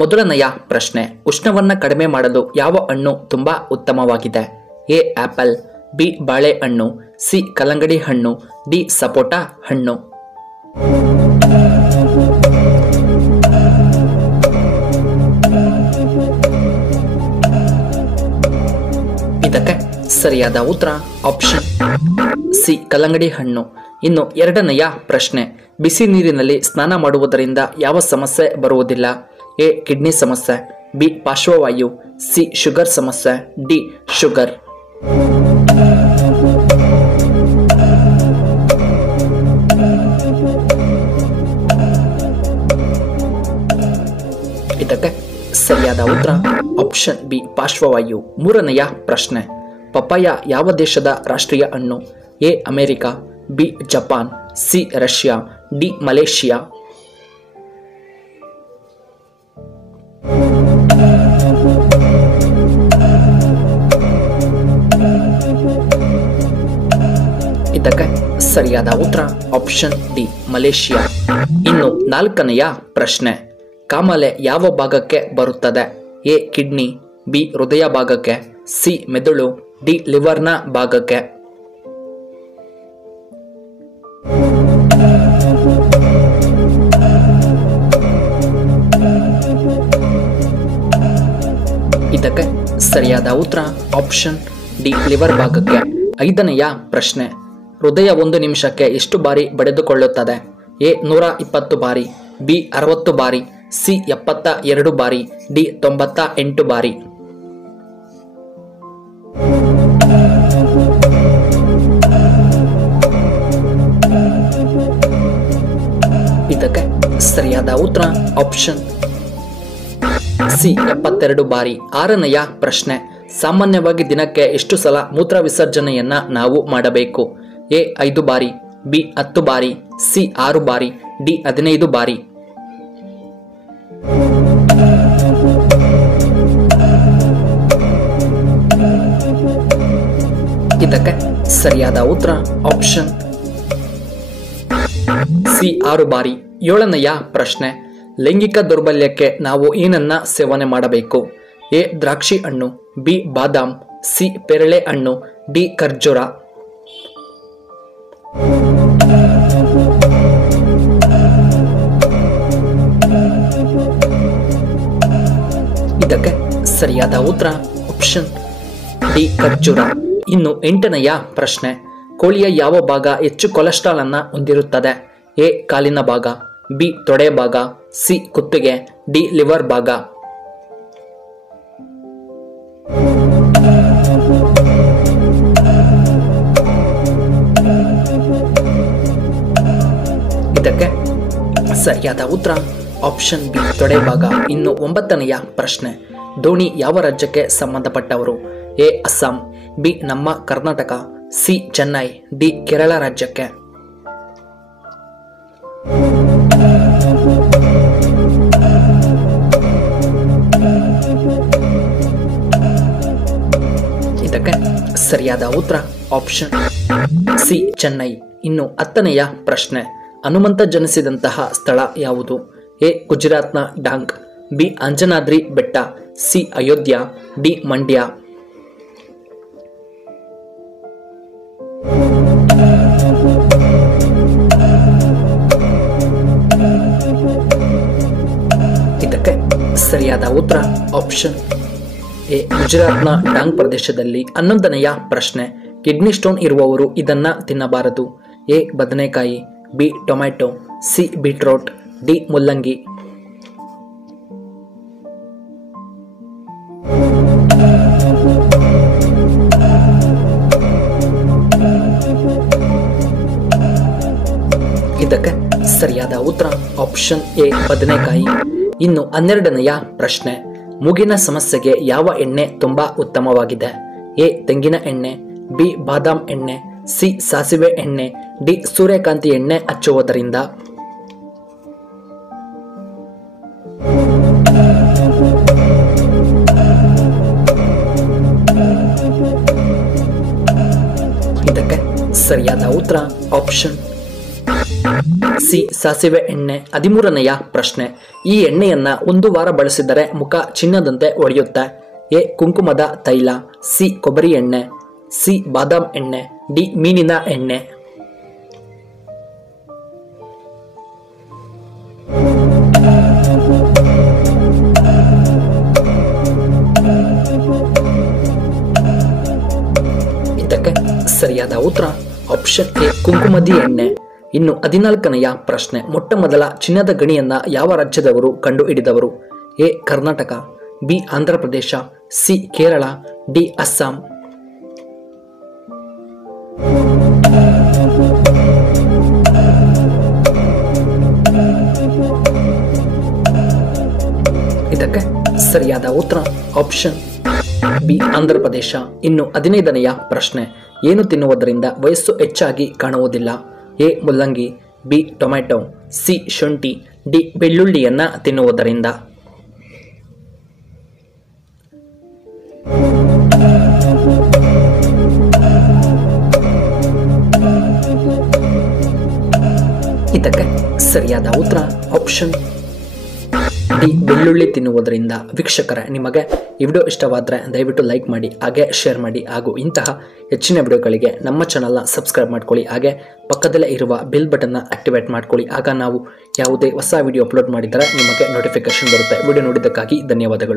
ಮೊದಲನೆಯ ಪ್ರಶ್ನೆ, ಉಷ್ಣವನ್ನ ಕಡಿಮೆ ಮಾಡಲು ಯಾವ ಹಣ್ಣು ತುಂಬಾ ಉತ್ತಮವಾಗಿದೆ? ಎ ಆಪಲ್, ಬಿ ಬಾಳೆಹಣ್ಣು, ಸಿ ಕಲ್ಲಂಗಡಿ ಹಣ್ಣು, ಡಿ ಸಪೋಟ ಹಣ್ಣು. ಇದಕ್ಕೆ ಸರಿಯಾದ ಉತ್ತರ ಆಪ್ಷನ್ ಸಿ ಕಲ್ಲಂಗಡಿ ಹಣ್ಣು. ಇನ್ನು ಎರಡನೆಯ ಪ್ರಶ್ನೆ, ಬಿಸಿ ನೀರಿನಲ್ಲಿ ಸ್ನಾನ ಮಾಡುವುದರಿಂದ ಯಾವ ಸಮಸ್ಯೆ ಬರುವುದಿಲ್ಲ? ಎ ಕಿಡ್ನಿ ಸಮಸ್ಯೆ, ಬಿ ಪಾರ್ಶ್ವವಾಯು, ಸಿ ಶುಗರ್ ಸಮಸ್ಯೆ, ಡಿ ಶುಗರ್. ಇದಕ್ಕೆ ಸರಿಯಾದ ಉತ್ತರ ಆಪ್ಷನ್ ಬಿ ಪಾರ್ಶ್ವವಾಯು. ಮೂರನೆಯ ಪ್ರಶ್ನೆ, ಪಪ್ಪಾಯ ಯಾವ ದೇಶದ ರಾಷ್ಟ್ರೀಯ ಹಣ್ಣು? A America, B Japan, C Russia, D Malaysia. ಇದಕ್ಕೆ ಸರಿಯಾದ ಉತ್ತರ ಆಪ್ಷನ್ ಡಿ ಮಲೇಷಿಯಾ. ಇನ್ನು ನಾಲ್ಕನೆಯ ಪ್ರಶ್ನೆ, ಕಾಮಾಲೆ ಯಾವ ಭಾಗಕ್ಕೆ ಬರುತ್ತದೆ? ಎ ಕಿಡ್ನಿ, ಬಿ ಹೃದಯ ಭಾಗಕ್ಕೆ, ಸಿ ಮೆದುಳು, ಡಿ ಲಿವರ್ನ ಭಾಗಕ್ಕೆ. ಇದಕ್ಕೆ ಸರಿಯಾದ ಉತ್ತರ ಆಪ್ಷನ್ ಡಿ ಲಿವರ್ ಭಾಗಕ್ಕೆ. ಐದನೆಯ ಪ್ರಶ್ನೆ, ಹೃದಯ 1 ನಿಮಿಷಕ್ಕೆ ಎಷ್ಟು ಬಾರಿ ಬಡಿದುಕೊಳ್ಳುತ್ತದೆ? ಎ 120 ಬಾರಿ, ಬಿ 60 ಬಾರಿ, ಸಿ 72 ಬಾರಿ, ಡಿ 98 ಬಾರಿ. ಇದಕ್ಕೆ ಸರಿಯಾದ ಉತ್ತರ ಆಪ್ಷನ್ ಸಿ 72 ಬಾರಿ. ಆರನೆಯ ಪ್ರಶ್ನೆ, ಸಾಮಾನ್ಯವಾಗಿ ದಿನಕ್ಕೆ ಎಷ್ಟು ಸಲ ಮೂತ್ರ ವಿಸರ್ಜನೆಯನ್ನ ನಾವು ಮಾಡಬೇಕು? ಎ 5 ಬಾರಿ, ಬಿ 10 ಬಾರಿ, ಸಿ 6 ಬಾರಿ, ಡಿ 15 ಬಾರಿ. ಇದಕ್ಕೆ ಸರಿಯಾದ ಉತ್ತರ ಆಪ್ಷನ್ ಸಿ 6 ಬಾರಿ. ಏಳನೆಯ ಪ್ರಶ್ನೆ, ಲೈಂಗಿಕ ದೌರ್ಬಲ್ಯಕ್ಕೆ ನಾವು ಏನನ್ನ ಸೇವನೆ ಮಾಡಬೇಕು? ಎ ದ್ರಾಕ್ಷಿ ಹಣ್ಣು, ಬಿ ಬಾದಾಮ್, ಸಿ ಪೇರಳೆ ಹಣ್ಣು, ಡಿ ಖರ್ಜೂರ. ಇದಕ್ಕೆ ಸರಿಯಾದ ಉತ್ತರ ಆಪ್ಷನ್ ಡಿ ಖರ್ಜೂರ. ಇನ್ನು ಎಂಟನೆಯ ಪ್ರಶ್ನೆ, ಕೋಳಿಯ ಯಾವ ಭಾಗ ಹೆಚ್ಚು ಕೊಲೆಸ್ಟ್ರಾಲ್ ಅನ್ನ ಹೊಂದಿರುತ್ತದೆ? ಎ ಕಾಲಿನ ಭಾಗ, ಬಿ ತೊಡೆ ಭಾಗ, ಸಿ ಕುತ್ತಿಗೆ, ಡಿ ಲಿವರ್ ಭಾಗ. ಇದಕ್ಕೆ ಸರಿಯಾದ ಉತ್ತರ ಆಪ್ಷನ್ ಬಿ ತೊಡೆ ಭಾಗ. ಇನ್ನು ಒಂಬತ್ತನೆಯ ಪ್ರಶ್ನೆ, ಧೋನಿ ಯಾವ ರಾಜ್ಯಕ್ಕೆ ಸಂಬಂಧಪಟ್ಟವರು? ಎ ಅಸ್ಸಾಂ, ಬಿ ನಮ್ಮ ಕರ್ನಾಟಕ, ಸಿ ಚೆನ್ನೈ, ಡಿ ಕೇರಳ ರಾಜ್ಯಕ್ಕೆ. ಇದಕ್ಕೆ ಸರಿಯಾದ ಉತ್ತರ ಆಪ್ಷನ್ ಸಿ ಚೆನ್ನೈ. ಇನ್ನು ಹತ್ತನೆಯ ಪ್ರಶ್ನೆ, ಹನುಮಂತ ಜನಿಸಿದಂತಹ ಸ್ಥಳ ಯಾವುದು? ಎ ಗುಜರಾತ್ನ ಡಾಂಗ್, ಬಿ ಅಂಜನಾದ್ರಿ ಬೆಟ್ಟ, ಸಿ ಅಯೋಧ್ಯ, ಡಿ ಮಂಡ್ಯ. ಇದಕ್ಕೆ ಸರಿಯಾದ ಉತ್ತರ ಆಪ್ಷನ್ ಎ ಗುಜರಾತ್ನ ಡಾಂಗ್ ಪ್ರದೇಶದಲ್ಲಿ. 11ನೆಯ ಪ್ರಶ್ನೆ, ಕಿಡ್ನಿ ಸ್ಟೋನ್ ಇರುವವರು ಇದನ್ನ ತಿನ್ನಬಾರದು. ಎ ಬದನೆಕಾಯಿ, B tomato, C beetroot, D ಮುಲ್ಲಂಗಿ. ಇದಕ್ಕೆ ಸರಿಯಾದ ಉತ್ತರ ಆಪ್ಷನ್ ಎ ಬದನೆಕಾಯಿ. ಇನ್ನು 12ನೆಯ ಪ್ರಶ್ನೆ, ಮೂಗಿನ ಸಮಸ್ಯೆಗೆ ಯಾವ ಎಣ್ಣೆ ತುಂಬಾ ಉತ್ತಮವಾಗಿದೆ? ಎ ತೆಂಗಿನ ಎಣ್ಣೆ, ಬಿ ಬಾದಾಮ್ ಎಣ್ಣೆ, ಸಿ ಸಾಸಿವೆ ಎಣ್ಣೆ, ಡಿ ಸೂರ್ಯಕಾಂತಿ ಎಣ್ಣೆ ಹಚ್ಚುವುದರಿಂದ. ಇದಕ್ಕೆ ಸರಿಯಾದ ಉತ್ತರ ಆಪ್ಷನ್ ಸಿ ಸಾಸಿವೆ ಎಣ್ಣೆ. 13ನೆಯ ಪ್ರಶ್ನೆ, ಈ ಎಣ್ಣೆಯನ್ನ 1 ವಾರ ಬಳಸಿದರೆ ಮುಖ ಚಿನ್ನದಂತೆ ಹೊಳೆಯುತ್ತೆ. ಎ ಕುಂಕುಮದ ತೈಲ, ಸಿ ಕೊಬ್ಬರಿ ಎಣ್ಣೆ, ಸಿ ಬಾದಾಮ್ ಎಣ್ಣೆ, ಡಿ ಮೀನಿನ ಎಣ್ಣೆ. ಇದಕ್ಕೆ ಸರಿಯಾದ ಉತ್ತರ ಆಪ್ಷನ್ ಎ ಕುಂಕುಮದಿ ಎಣ್ಣೆ. ಇನ್ನು 14ನೆಯ ಪ್ರಶ್ನೆ, ಮೊಟ್ಟ ಮೊದಲ ಚಿನ್ನದ ಗಣಿಯನ್ನ ಯಾವ ರಾಜ್ಯದವರು ಕಂಡು ಹಿಡಿದವರು? A Karnataka, B Andhra Pradesh, C Kerala, D Assam. ಇದಕ್ಕೆ ಸರಿಯಾದ ಉತ್ತರ ಆಪ್ಷನ್ ಬಿ ಆಂಧ್ರ ಪ್ರದೇಶ. ಇನ್ನು 15ನೆಯ ಪ್ರಶ್ನೆ, ಏನು ತಿನ್ನುವುದರಿಂದ ವಯಸ್ಸು ಹೆಚ್ಚಾಗಿ ಕಾಣುವುದಿಲ್ಲ? ಎ ಮುಲ್ಲಂಗಿ, ಬಿ ಟೊಮ್ಯಾಟೊ, ಸಿ ಶುಂಠಿ, ಡಿ ಬೆಳ್ಳುಳ್ಳಿಯನ್ನ ತಿನ್ನುವುದರಿಂದ. ಇದಕ್ಕೆ ಸರಿಯಾದ ಉತ್ತರ ಆಪ್ಷನ್ ಡಿ ಬೆಳ್ಳುಳ್ಳಿ ತಿನ್ನುವುದರಿಂದ. ವೀಕ್ಷಕರೇ, ನಿಮಗೆ ಈ ವಿಡಿಯೋ ಇಷ್ಟವಾದರೆ ದಯವಿಟ್ಟು ಲೈಕ್ ಮಾಡಿ, ಹಾಗೆ ಶೇರ್ ಮಾಡಿ, ಹಾಗೂ ಇಂತಹ ಹೆಚ್ಚಿನ ವಿಡಿಯೋಗಳಿಗೆ ನಮ್ಮ ಚಾನಲ್ನ ಸಬ್ಸ್ಕ್ರೈಬ್ ಮಾಡ್ಕೊಳ್ಳಿ. ಹಾಗೆ ಪಕ್ಕದಲ್ಲೇ ಇರುವ ಬೆಲ್ ಬಟನ್ನ ಆಕ್ಟಿವೇಟ್ ಮಾಡ್ಕೊಳ್ಳಿ. ಆಗ ನಾವು ಯಾವುದೇ ಹೊಸ ವಿಡಿಯೋ ಅಪ್ಲೋಡ್ ಮಾಡಿದರೆ ನಿಮಗೆ ನೋಟಿಫಿಕೇಶನ್ ಬರುತ್ತೆ. ವಿಡಿಯೋ ನೋಡಿದ್ದಕ್ಕಾಗಿ ಧನ್ಯವಾದಗಳು.